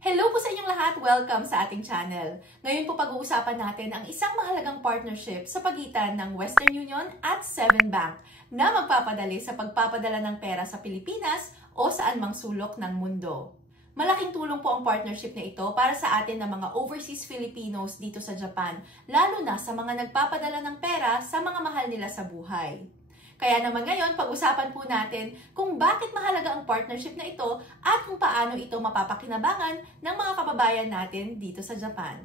Hello po sa inyong lahat! Welcome sa ating channel. Ngayon po pag-uusapan natin ang isang mahalagang partnership sa pagitan ng Western Union at Seven Bank na magpapadali sa pagpapadala ng pera sa Pilipinas o saan mang sulok ng mundo. Malaking tulong po ang partnership na ito para sa atin na mga overseas Filipinos dito sa Japan, lalo na sa mga nagpapadala ng pera sa mga mahal nila sa buhay. Kaya naman ngayon, pag-usapan po natin kung bakit mahalaga ang partnership na ito at kung paano ito mapapakinabangan ng mga kababayan natin dito sa Japan.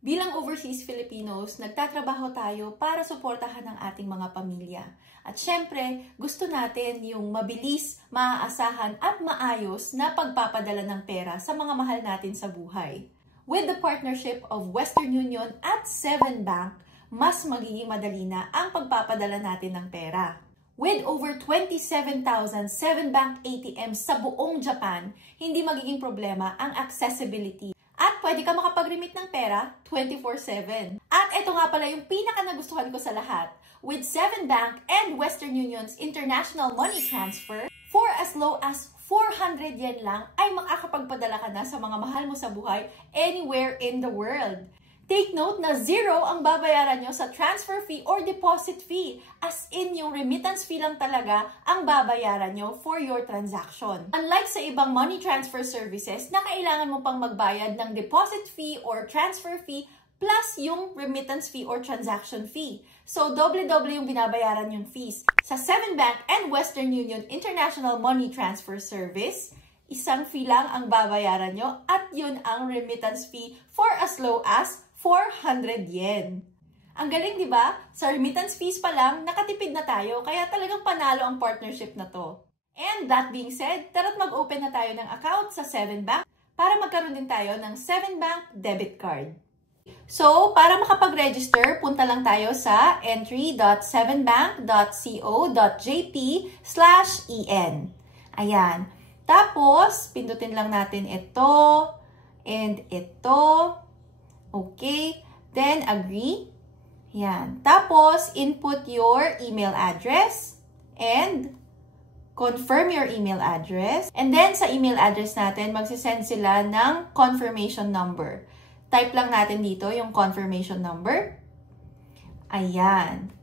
Bilang overseas Filipinos, nagtatrabaho tayo para suportahan ang ating mga pamilya. At syempre, gusto natin yung mabilis, maaasahan at maayos na pagpapadala ng pera sa mga mahal natin sa buhay. With the partnership of Western Union at Seven Bank, mas magiging madali na ang pagpapadala natin ng pera. With over 27,000 Seven Bank ATMs sa buong Japan, hindi magiging problema ang accessibility. At pwede ka makapag-remit ng pera 24/7. At ito nga pala yung pinaka-nagustuhan ko sa lahat. With Seven Bank and Western Union's international money transfer, for as low as 400 yen lang ay makakapagpadala ka na sa mga mahal mo sa buhay anywhere in the world. Take note na zero ang babayaran nyo sa transfer fee or deposit fee. As in, yung remittance fee lang talaga ang babayaran nyo for your transaction. Unlike sa ibang money transfer services na kailangan mo pang magbayad ng deposit fee or transfer fee plus yung remittance fee or transaction fee. So, doble-doble yung binabayaran yung fees. Sa Seven Bank and Western Union International Money Transfer Service, isang fee lang ang babayaran nyo at yun ang remittance fee for as low as 400 yen. Ang galing, di ba? Sa remittance fees pa lang, nakatipid na tayo, kaya talagang panalo ang partnership na to. And that being said, tara't mag-open na tayo ng account sa Seven Bank para magkaroon din tayo ng Seven Bank debit card. So, para makapag-register, punta lang tayo sa entry.sevenbank.co.jp/en. Ayan. Tapos, pindutin lang natin ito and ito. Okay, then agree. Yan. Tapos, input your email address and confirm your email address. And then, sa email address natin, magsisend sila ng confirmation number. Type lang natin dito yung confirmation number. Ayan.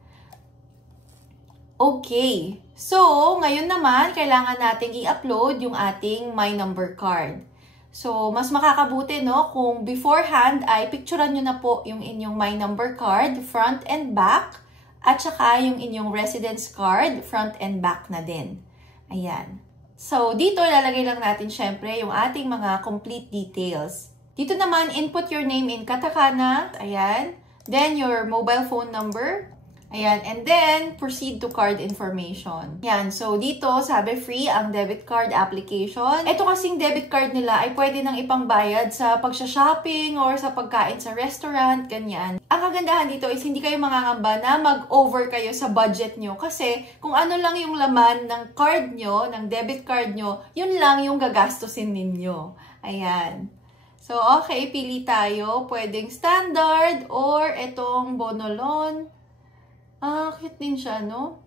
Okay. So, ngayon naman, kailangan natin i-upload yung ating My Number card. So, mas makakabuti, no, kung beforehand ay picturean nyo na po yung inyong My Number card, front and back, at saka yung inyong residence card, front and back na din. Ayan. So, dito ilalagay lang natin syempre yung ating mga complete details. Dito naman, input your name in katakana. Ayan. Then, your mobile phone number. Ayan, and then, proceed to card information. Yan, so dito, sabi free ang debit card application. Ito kasing debit card nila ay pwede nang ipangbayad sa pagsha-shopping or sa pagkain sa restaurant, ganyan. Ang kagandahan dito is hindi kayo mangangamba na mag-over kayo sa budget nyo kasi kung ano lang yung laman ng card nyo, ng debit card nyo, yun lang yung gagastusin ninyo. Ayan. So, okay, pili tayo. Pwedeng standard or itong bonolon. Cute din siya, no?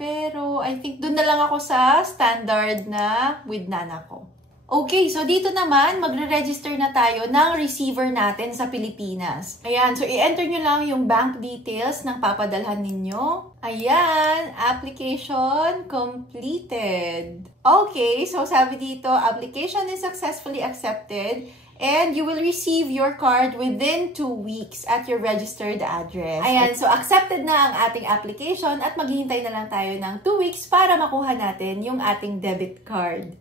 Pero I think doon na lang ako sa standard na with nana ko. Okay, so dito naman, magre-register na tayo ng receiver natin sa Pilipinas. Ayan, so i-enter nyo lang yung bank details ng papadalhan ninyo. Ayan, application completed. Okay, so sabi dito, application is successfully accepted. And you will receive your card within 2 weeks at your registered address. Ayan, so accepted na ang ating application at maghihintay na lang tayo ng 2 weeks para makuha natin yung ating debit card.